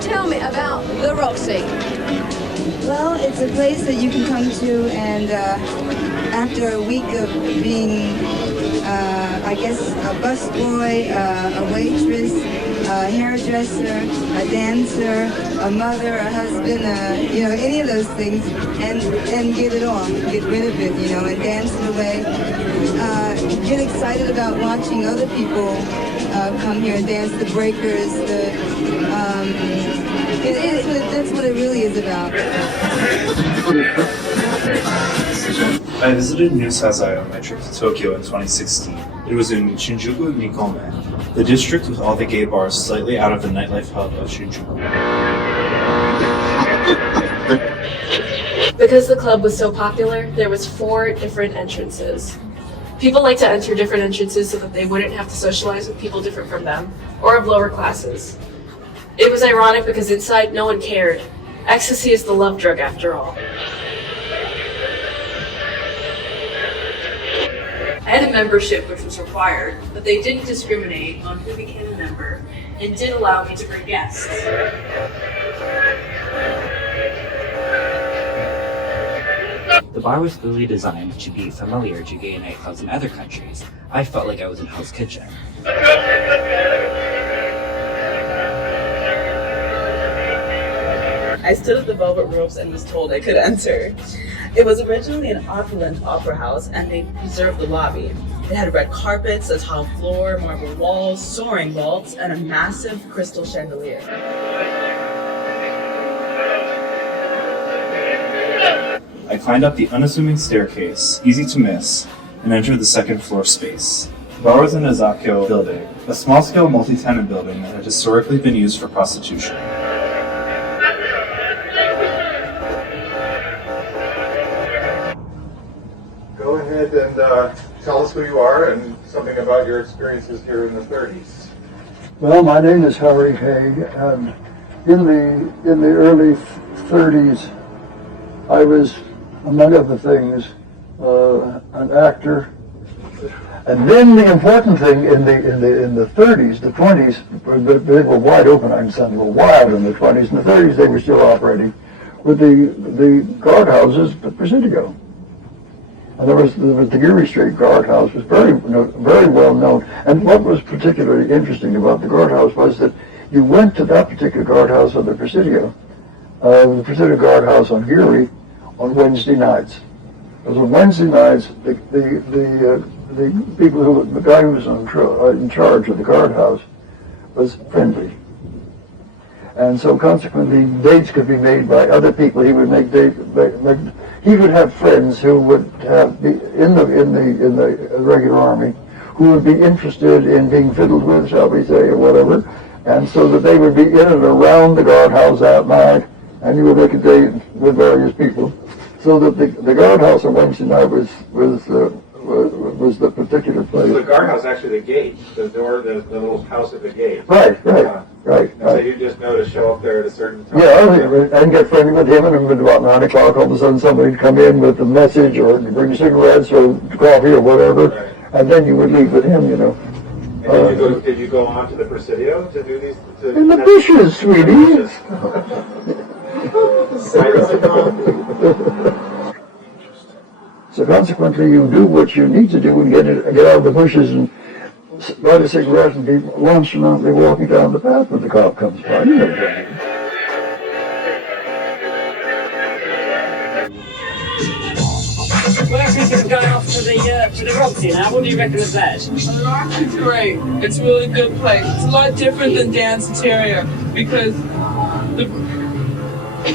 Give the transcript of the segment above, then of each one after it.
tell me about the Roxy? Well, it's a place that you can come to, and after a week of being, I guess, a busboy, a waitress, a hairdresser, a dancer, a mother, a husband, you know, any of those things, and get it on, get rid of it, you know, and dance it away. Get excited about watching other people come here and dance, the breakers, that's what it really is about. I visited New Sazayo on my trip to Tokyo in 2016. It was in Shinjuku, Nikome, the district with all the gay bars slightly out of the nightlife hub of Shinjuku. Because the club was so popular, there was 4 different entrances. People like to enter different entrances so that they wouldn't have to socialize with people different from them, or of lower classes. It was ironic because inside no one cared. Ecstasy is the love drug after all. I had a membership which was required, but they didn't discriminate on who became a member and did allow me to bring guests. The bar was clearly designed to be familiar to gay nightclubs in other countries. I felt like I was in Hell's Kitchen. I stood at the velvet ropes and was told I could enter. It was originally an opulent opera house, and they preserved the lobby. It had red carpets, a tile floor, marble walls, soaring vaults, and a massive crystal chandelier. I climbed up the unassuming staircase, easy to miss, and entered the second floor space. The bar was in a Zakyo building, a small-scale multi-tenant building that had historically been used for prostitution. Go ahead and tell us who you are and something about your experiences here in the 30s. Well, my name is Harry Haig, and in the early 30s, I was, among other things, an actor. And then the important thing in the 30s, the 20s, they were wide open. I can sound a little wild in the 20s. In the 30s, they were still operating with the guardhouses at Presidio. And there was the Geary Street guardhouse was very well known. And what was particularly interesting about the guardhouse was that you went to that particular guardhouse on the Presidio guardhouse on Geary, on Wednesday nights. Because on Wednesday nights, the guy who was in charge of the guardhouse was friendly. And so consequently, dates could be made by other people. He would he would have friends who would be in the regular army, who would be interested in being fiddled with, shall we say, or whatever. And so that they would be in and around the guardhouse that night, and you would make a date with various people. So that the guardhouse on Wednesday night was the particular place. So the guardhouse, actually the gate, the door, the little house at the gate. Right. So you just know to show up there at a certain time. Yeah, and get friendly with him, and at about 9 o'clock, all of a sudden somebody would come in with a message, or bring cigarettes, or coffee, or whatever, right. And then you would leave with him, you know. And did you go on to the Presidio to do these? In the bushes, sweetie. So consequently, you do what you need to do and get out of the bushes and light a cigarette and be nonchalantly walking down the path when the cop comes by. You know. Well, everything's going off to the Roxy now. What do you reckon of that? The Roxy's great. It's a really good place. It's a lot different than Danceteria because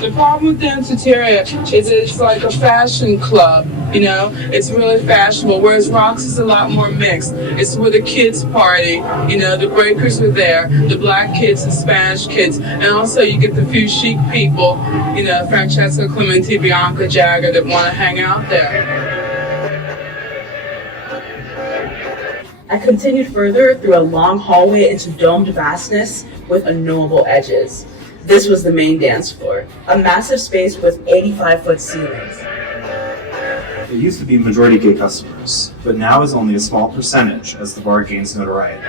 the problem with Danceteria is it's like a fashion club, you know? It's really fashionable, whereas Roxy's a lot more mixed. It's where the kids party, you know, the breakers are there, the black kids, the Spanish kids, and also you get the few chic people, you know, Francesca Clementi, Bianca Jagger, that want to hang out there. I continued further through a long hallway into domed vastness with unknowable edges. This was the main dance floor, a massive space with 85-foot ceilings. It used to be majority gay customers, but now is only a small percentage as the bar gains notoriety.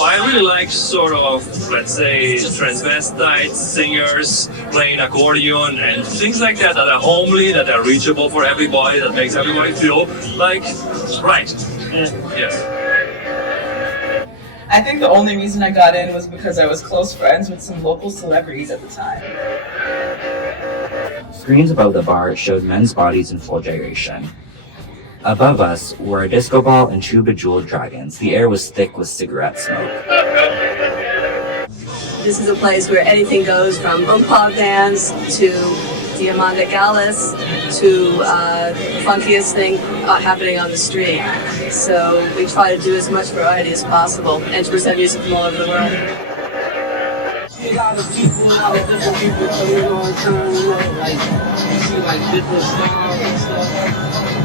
I really like sort of, let's say, transvestite singers playing accordion and things like that that are homely, that are reachable for everybody, that makes everybody feel like right. Yes. I think the only reason I got in was because I was close friends with some local celebrities at the time. Screens above the bar showed men's bodies in full gyration. Above us were a disco ball and two bejeweled dragons. The air was thick with cigarette smoke. This is a place where anything goes, from improv bands to Diamante Galas to the funkiest thing happening on the street. So we try to do as much variety as possible and to present music from all over the world. A lot of people, a lot of different people coming on time, like you see like different styles and stuff.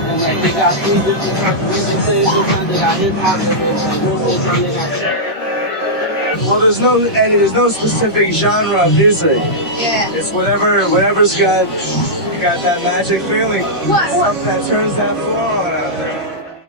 And like they got 3 different types of music playing. Sometimes they got hip hop, sometimes they got Well, there's no specific genre of music. Yeah. It's whatever's got that magic feeling. What? Something that turns that forward.